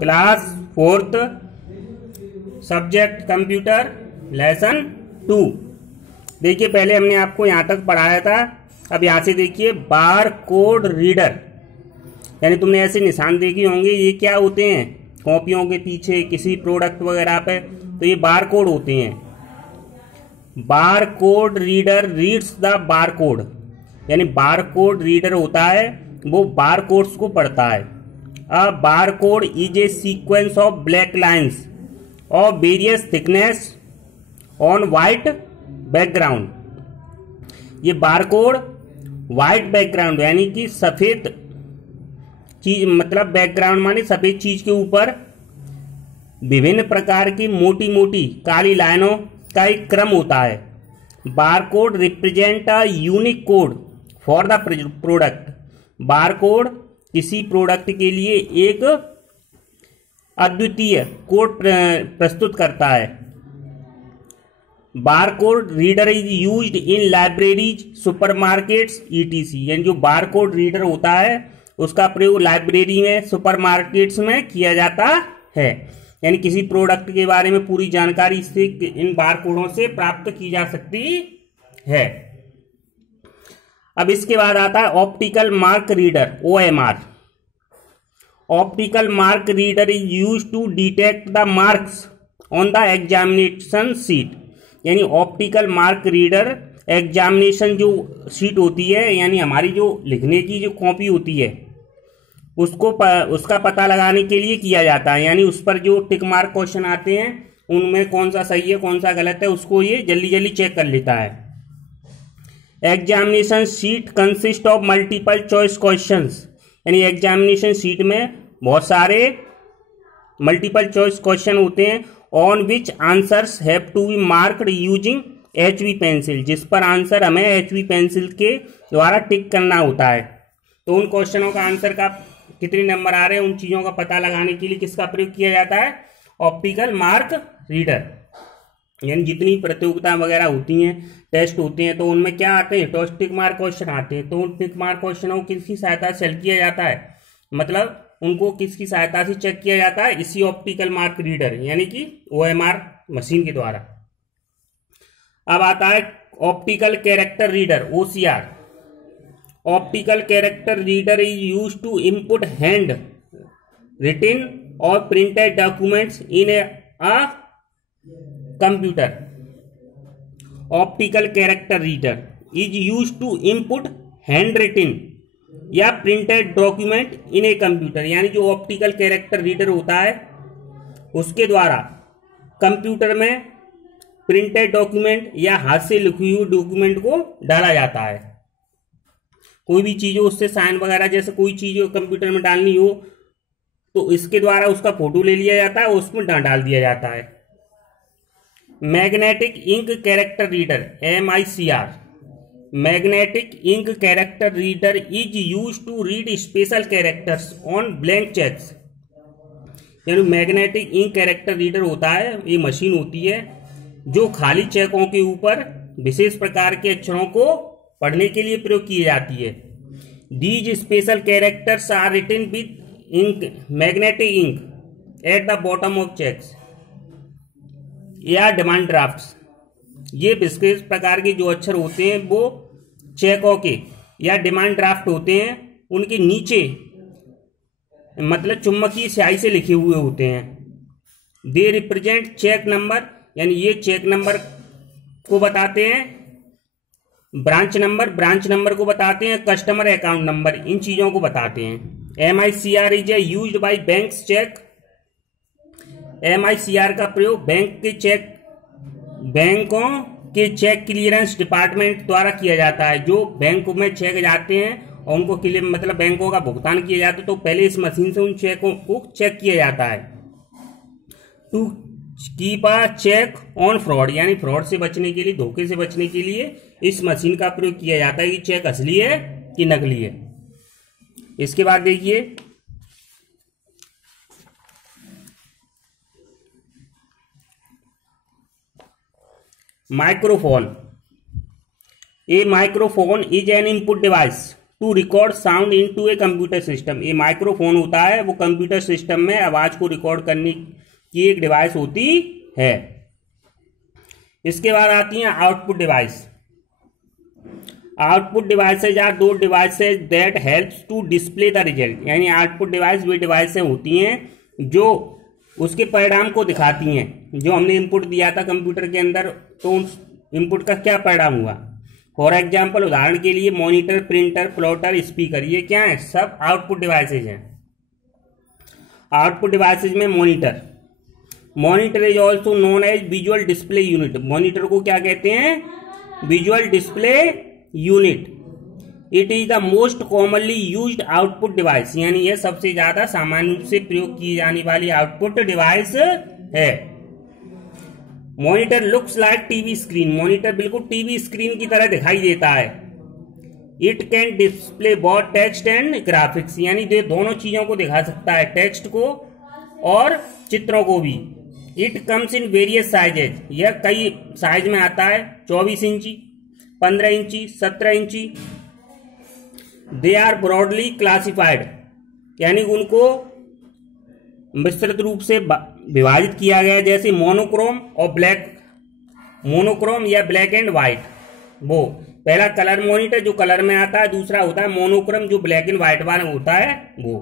Class 4th, subject computer, lesson 2। देखिए पहले हमने आपको यहाँ तक पढ़ाया था। अब यहाँ से देखिए बार कोड रीडर, यानी तुमने ऐसे निशान देखे होंगे। ये क्या होते हैं? कॉपियों के पीछे किसी प्रोडक्ट वगैरह पे, तो ये बार कोड होते हैं। Bar code reader reads the bar code, यानी बार कोड रीडर होता है वो बार कोड्स को पढ़ता है। A bar code is a sequence of black lines of various thickness on white background. ये बार कोड वाइट बैकग्राउंड यानी कि सफेद चीज, मतलब बैकग्राउंड माने सफेद चीज के ऊपर विभिन्न प्रकार की मोटी मोटी काली लाइनों का एक क्रम होता है। Bar code represent a unique code for the product. Bar code किसी प्रोडक्ट के लिए एक अद्वितीय कोड प्रस्तुत करता है। Bar code reader is used in libraries, supermarkets etc. यानी जो बार कोड रीडर होता है उसका प्रयोग लाइब्रेरी में, सुपरमार्केट्स में किया जाता है। यानी किसी प्रोडक्ट के बारे में पूरी जानकारी इससे इन बार कोडों से प्राप्त की जा सकती है। अब इसके बाद आता है optical mark reader, OMR. Optical mark reader is used to detect the marks on the examination sheet. यानी ऑप्टिकल मार्क रीडर एग्जामिनेशन जो सीट होती है, यानी हमारी जो लिखने की जो कॉपी होती है उसका पता लगाने के लिए किया जाता है। यानी उस पर जो टिक मार्क क्वेश्चन आते हैं उनमें कौन सा सही है कौन सा गलत है उसको ये जल्दी जल्दी चेक कर लेता है। Examination sheet consist of multiple choice questions. यानी एग्जामिनेशन शीट में बहुत सारे मल्टीपल चॉइस क्वेश्चन होते हैं। On which answers have to be marked using HB pencil, जिस पर आंसर हमें HB पेंसिल के द्वारा टिक करना होता है। तो उन क्वेश्चनों का आंसर का कितने नंबर आ रहे हैं उन चीजों का पता लगाने के लिए किसका प्रयोग किया जाता है? Optical mark reader. यानी जितनी प्रतियोगिता वगैरह होती हैं, टेस्ट होते हैं, तो उनमें क्या आते हैं? तो टिक मार्क क्वेश्चन आते हैं। तो उन टिक मार्क क्वेश्चनों को किसकी सहायता से हल किया जाता है? मतलब उनको किसकी सहायता से चेक किया जाता है? इसी ऑप्टिकल मार्क रीडर यानी कि OMR मशीन के द्वारा। अब आता है optical character reader, OCR। Optical character reader is used to input hand written और printed documents in a computer. Optical character reader is used to input hand written या printed document in a computer. यानी जो optical character reader होता है उसके द्वारा computer में printed document या हाथ से लिखी हुई डॉक्यूमेंट को डाला जाता है। कोई भी चीज हो उससे साइन वगैरह जैसे कोई चीज कंप्यूटर में डालनी हो तो इसके द्वारा उसका फोटो ले लिया जाता है और उसमें डाल दिया जाता है। Magnetic ink character reader, MICR। Magnetic ink character reader is used to read special characters on blank cheques. यानी मैग्नेटिक इंक कैरेक्टर रीडर होता है, ये मशीन होती है जो खाली चेकों के ऊपर विशेष प्रकार के अक्षरों को पढ़ने के लिए प्रयोग की जाती है। These special characters are written with ink, magnetic ink at the bottom of cheques या डिमांड ड्राफ्ट्स। ये विशेष प्रकार के जो अक्षर होते हैं वो चेकों के या डिमांड ड्राफ्ट होते हैं उनके नीचे, मतलब चुंबकीय स्याही से लिखे हुए होते हैं। दे रिप्रेजेंट चेक नंबर, यानी ये चेक नंबर को बताते हैं। ब्रांच नंबर को बताते हैं। कस्टमर अकाउंट नंबर, इन चीजों को बताते हैं। MICR is used by banks cheque. MICR का प्रयोग बैंकों के चेक क्लियरेंस डिपार्टमेंट द्वारा किया जाता है। जो बैंक में चेक जाते हैं और उनको क्लियर, मतलब बैंकों का भुगतान किया जाता है तो पहले इस मशीन से उन चेकों को चेक किया जाता है। To keep a check on fraud, यानी फ्रॉड से बचने के लिए, धोखे से बचने के लिए इस मशीन का प्रयोग किया जाता है कि चेक असली है कि नकली है। इसके बाद देखिए microphone. A microphone is an input device to record sound into a computer system. ये माइक्रोफोन होता है, वो कंप्यूटर सिस्टम में आवाज को रिकॉर्ड करने की एक डिवाइस होती है। इसके बाद आती हैं output device. Output devices are those devices that helps to display the result. यानी आउटपुट डिवाइस वे डिवाइसें होती हैं जो उसके परिणाम को दिखाती हैं। जो हमने इनपुट दिया था कंप्यूटर के अंदर, तो उस इनपुट का क्या परिणाम हुआ। फॉर एग्जाम्पल, उदाहरण के लिए मॉनिटर, प्रिंटर, प्लॉटर, स्पीकर, ये क्या है, सब आउटपुट डिवाइसेज हैं। आउटपुट डिवाइसेज में monitor is also known as visual display unit. Monitor को क्या कहते हैं, visual display unit. It is the most commonly used output device. यानी यह सबसे ज्यादा सामान्य रूप से प्रयोग की जाने वाली आउटपुट डिवाइस है। Monitor looks like TV screen. Monitor बिल्कुल टीवी स्क्रीन की तरह दिखाई देता है। It can display both text and graphics. यानी ये दोनों चीजों को दिखा सकता है, टेक्स्ट को और चित्रों को भी। It comes in various sizes. यह कई साइज में आता है, 24 इंची, 15 इंची, 17 इंची। They are broadly classified. यानी उनको विस्तृत रूप से विभाजित किया गया, जैसे मोनोक्रोम और मोनोक्रोम या ब्लैक एंड व्हाइट। वो पहला कलर मॉनिटर जो कलर में आता है, दूसरा होता है मोनोक्रोम जो ब्लैक एंड व्हाइट वाला होता है वो।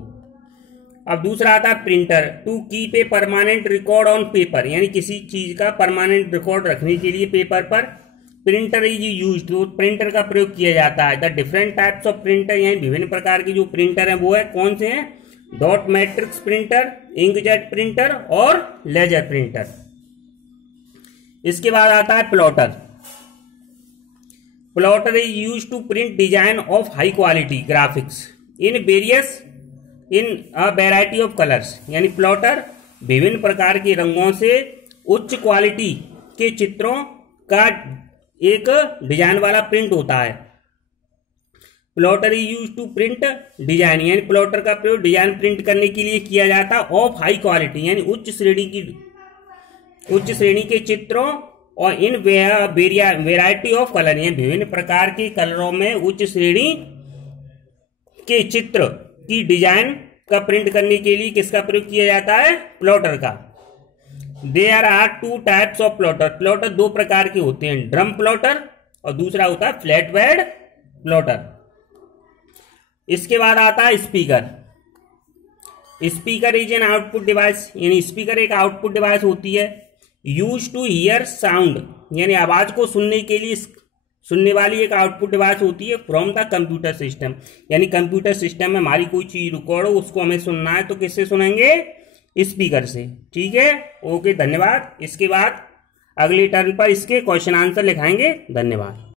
अब दूसरा आता है printer, to keep a permanent record on paper. यानी किसी चीज का परमानेंट रिकॉर्ड रखने के लिए पेपर पर प्रिंटर इज यूज्ड। तो प्रिंटर का प्रयोग किया जाता है। The different types of printer, यानी विभिन्न प्रकार के जो प्रिंटर हैं वो है, कौन से हैं, dot matrix printer, inkjet printer और लेजर प्रिंटर। इसके बाद आता है plotter. Plotter is used to print design of high quality graphics in a variety of colours. यानी प्लॉटर विभिन्न प्रकार के रंगों से उच्च क्वालिटी के चित्रों का एक डिजाइन वाला प्रिंट होता है। Plotter is use to print design. यानी प्लॉटर का प्रयोग डिजाइन प्रिंट करने के लिए किया जाता है। ऑफ हाई क्वालिटी, यानी उच्च श्रेणी के चित्रों और इन वेराइटी ऑफ कलर, यानी विभिन्न प्रकार के कलरों में उच्च श्रेणी के चित्र की डिजाइन का प्रिंट करने के लिए किसका प्रयोग किया जाता है, प्लॉटर का। There are two types of plotter. Plotter दो प्रकार के होते हैं, ड्रम प्लॉटर और दूसरा होता है फ्लैट बेड प्लॉटर। इसके बाद आता है speaker. Speaker is an output device. यानी स्पीकर एक आउटपुट डिवाइस होती है, यूज टू हियर साउंड। यानी आवाज को सुनने के लिए सुनने वाली एक आउटपुट डिवाइस होती है फ्रॉम द कंप्यूटर सिस्टम। यानी कंप्यूटर सिस्टम में हमारी कोई चीज रिकॉर्ड हो, उसको हमें सुनना है तो किससे सुनेंगे, स्पीकर से। ठीक है, ओके, धन्यवाद। इसके बाद अगले टर्न पर इसके क्वेश्चन आंसर लिखाएंगे। धन्यवाद।